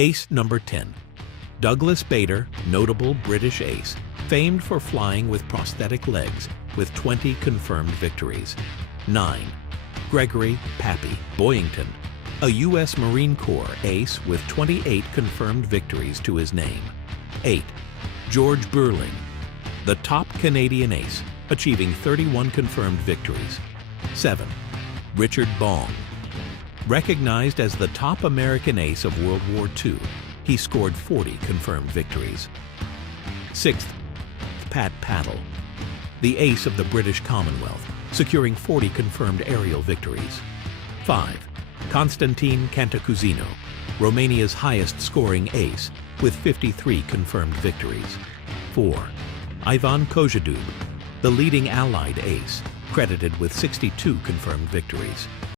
Ace number 10. Douglas Bader, notable British ace, famed for flying with prosthetic legs, with 20 confirmed victories. 9. Gregory "Pappy" Boyington, a U.S. Marine Corps ace with 28 confirmed victories to his name. 8. George Burling, the top Canadian ace, achieving 31 confirmed victories. 7. Richard Bong. Recognized as the top American ace of World War II, he scored 40 confirmed victories. 6th, Pat Paddle, the ace of the British Commonwealth, securing 40 confirmed aerial victories. 5. Constantine Cantacuzino, Romania's highest-scoring ace, with 53 confirmed victories. 4. Ivan Kozhedub, the leading Allied ace, credited with 62 confirmed victories.